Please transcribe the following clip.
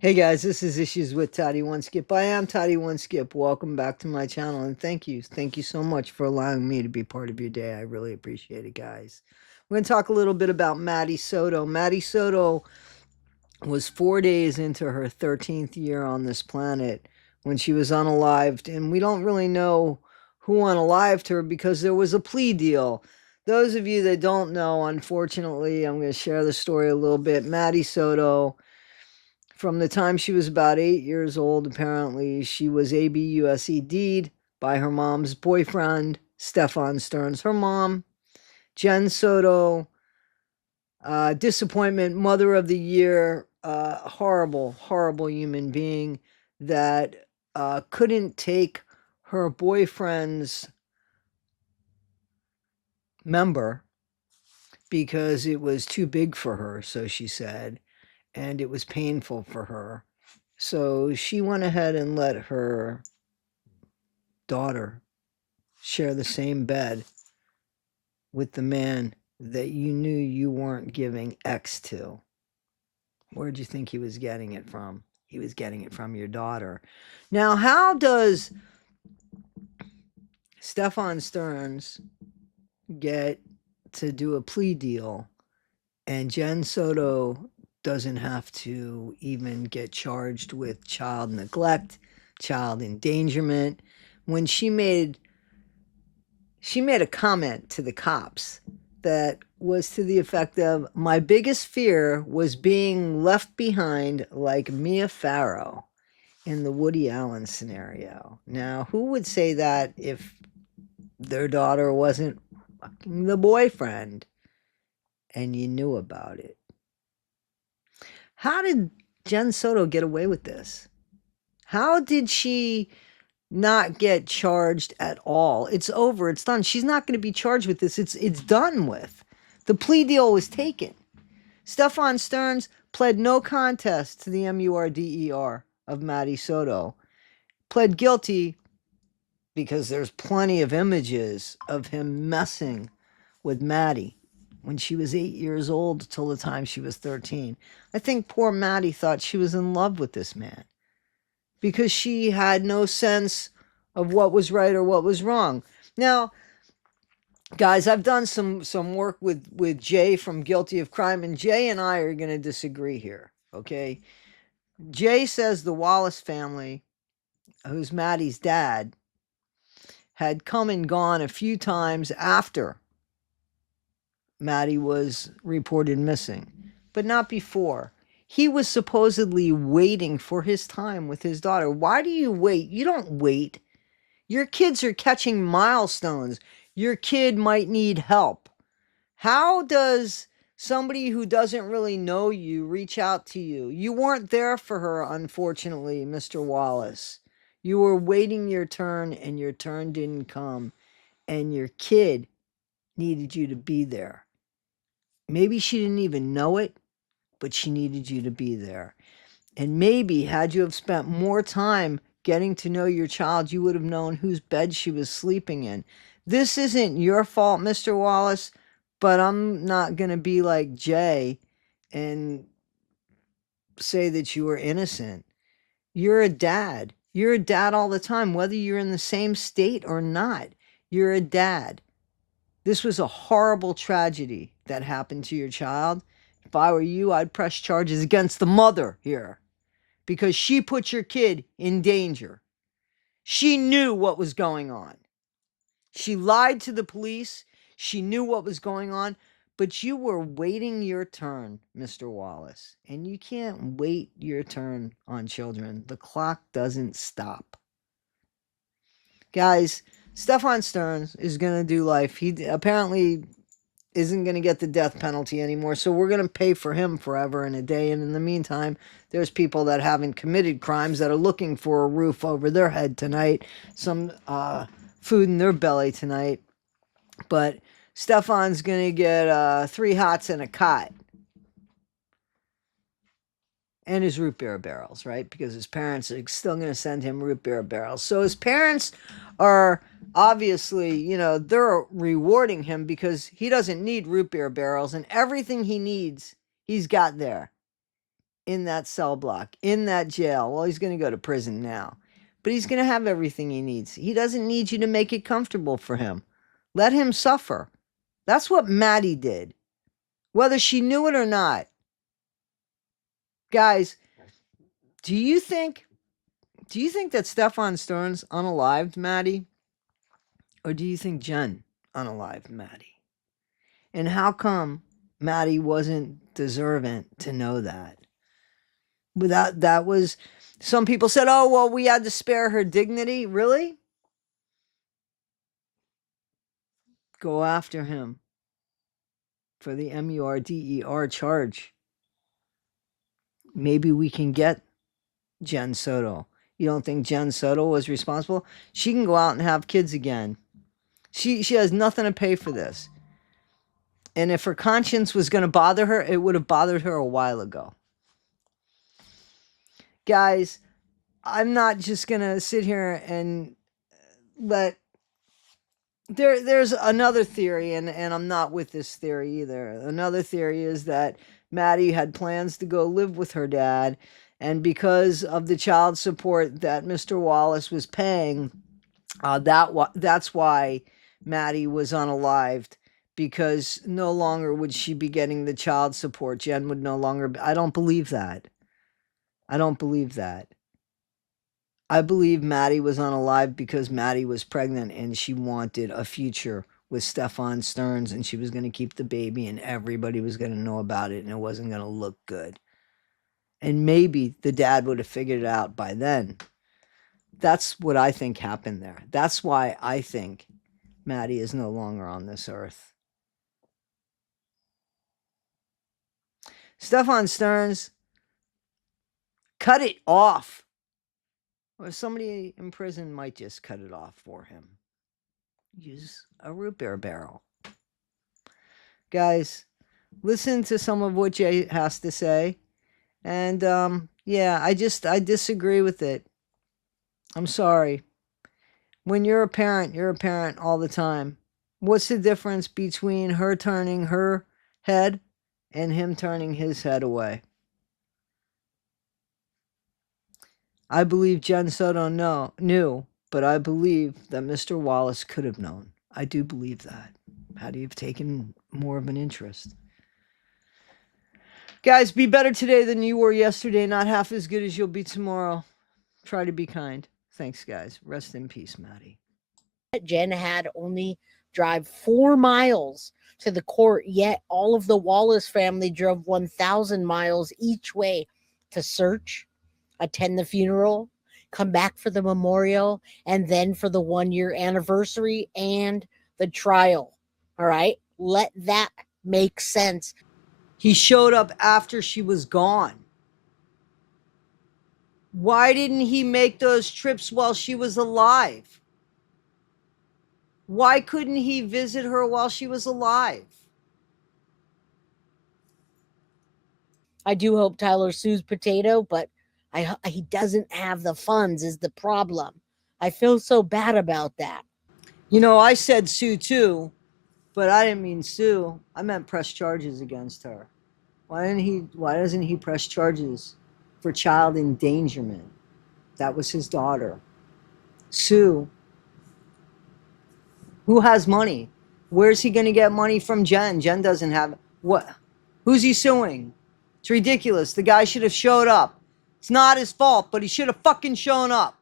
Hey guys, this is Issues with Toddy One Skip. I am Toddy One Skip. Welcome back to my channel and thank you. Thank you so much for allowing me to be part of your day. I really appreciate it, guys. We're going to talk a little bit about Maddie Soto. Maddie Soto was 4 days into her 13th year on this planet when she was unalived, and we don't really know who unalived her because there was a plea deal. Those of you that don't know, unfortunately, I'm going to share the story a little bit. Maddie Soto, from the time she was about 8 years old, apparently, she was ABUSED'd by her mom's boyfriend, Stefan Stearns. Her mom, Jen Soto, disappointment, mother of the year, horrible, horrible human being that couldn't take her boyfriend's member because it was too big for her, so she said, and it was painful for her. So she went ahead and let her daughter share the same bed with the man that you knew you weren't giving X to. Where'd you think he was getting it from? He was getting it from your daughter. Now, how does Stefan Stearns get to do a plea deal and Jen Soto doesn't have to even get charged with child neglect, child endangerment, when she made a comment to the cops that was to the effect of, my biggest fear was being left behind like Mia Farrow in the Woody Allen scenario. Now, who would say that if their daughter wasn't fucking the boyfriend and you knew about it? How did Jen Soto get away with this? How did she not get charged at all? It's over. It's done. She's not going to be charged with this. It's done with. The plea deal was taken. Stefan Stearns pled no contest to the MURDER of Maddie Soto. Pled guilty because there's plenty of images of him messing with Maddie when she was 8 years old till the time she was 13. I think poor Maddie thought she was in love with this man because she had no sense of what was right or what was wrong. Now, guys, I've done some work with Jay from Guilty of Crime, and Jay and I are going to disagree here, okay? Jay says the Wallace family, who's Maddie's dad, had come and gone a few times after Maddie was reported missing, but not before. He was supposedly waiting for his time with his daughter. Why do you wait? You don't wait. Your kids are catching milestones. Your kid might need help. How does somebody who doesn't really know you reach out to you? You weren't there for her, unfortunately, Mr. Wallace. You were waiting your turn, and your turn didn't come, and your kid needed you to be there. Maybe she didn't even know it, but she needed you to be there. And maybe had you have spent more time getting to know your child, you would have known whose bed she was sleeping in. This isn't your fault, Mr. Wallace, but I'm not going to be like Jay and say that you were innocent. You're a dad. You're a dad all the time, whether you're in the same state or not. You're a dad. This was a horrible tragedy that happened to your child. If I were you, I'd press charges against the mother here because she put your kid in danger. She knew what was going on. She lied to the police. She knew what was going on, but you were waiting your turn, Mr. Wallace, and you can't wait your turn on children. The clock doesn't stop. Guys, Stefan Stearns is going to do life. He apparently isn't going to get the death penalty anymore, so we're going to pay for him forever and a day. And in the meantime, there's people that haven't committed crimes that are looking for a roof over their head tonight, some food in their belly tonight. But Stefan's going to get 3 hots and a cot. And his root beer barrels, right? Because his parents are still going to send him root beer barrels. So his parents are obviously, they're rewarding him because he doesn't need root beer barrels, and everything he needs, he's got there. in that cell block, in that jail. Well, he's going to go to prison now, but he's going to have everything he needs. He doesn't need you to make it comfortable for him. Let him suffer. That's what Maddie did, whether she knew it or not. Guys, do you think that Stefan Stearns unalived Maddie? Or do you think Jen unalived Maddie? And how come Maddie wasn't deserving to know that? Without that was, some people said, oh, well, we had to spare her dignity. Really? Go after him for the MURDER charge. Maybe we can get Jen Soto. You don't think Jen Soto was responsible? She can go out and have kids again. She has nothing to pay for this. And if her conscience was going to bother her, it would have bothered her a while ago. Guys, I'm not just going to sit here and let... There's another theory, and I'm not with this theory either. Another theory is that Maddie had plans to go live with her dad, and because of the child support that Mr. Wallace was paying, that's why Maddie was unalived, because no longer would she be getting the child support. Jen would no longer be... I don't believe that. I don't believe that. I believe Maddie was unalive because Maddie was pregnant and she wanted a future with Stefan Stearns, and she was going to keep the baby and everybody was going to know about it and it wasn't going to look good. And maybe the dad would have figured it out by then. That's what I think happened there. That's why I think Maddie is no longer on this earth. Stefan Stearns, cut it off. Or somebody in prison might just cut it off for him. Use a root beer barrel. Guys, listen to some of what Jay has to say. And yeah, I disagree with it. I'm sorry. When you're a parent all the time. What's the difference between her turning her head and him turning his head away? I believe Jen Soto knew, but I believe that Mr. Wallace could have known. I do believe that. Had he have taken more of an interest? Guys, be better today than you were yesterday, not half as good as you'll be tomorrow. Try to be kind. Thanks, guys. Rest in peace, Maddie. Jen had only drive 4 miles to the court, yet all of the Wallace family drove 1,000 miles each way to search, attend the funeral, come back for the memorial, and then for the 1-year anniversary and the trial. All right? Let that make sense. He showed up after she was gone. Why didn't he make those trips while she was alive? Why couldn't he visit her while she was alive? I do hope Tyler sues Potato, but he doesn't have the funds is the problem. I feel so bad about that. You know, I said sue too, but I didn't mean sue. I meant press charges against her. Why doesn't he press charges for child endangerment? That was his daughter. Sue. Who has money? Where's he going to get money from Jen? Jen doesn't have... What? Who's he suing? It's ridiculous. The guy should have showed up. It's not his fault, but he should have fucking shown up.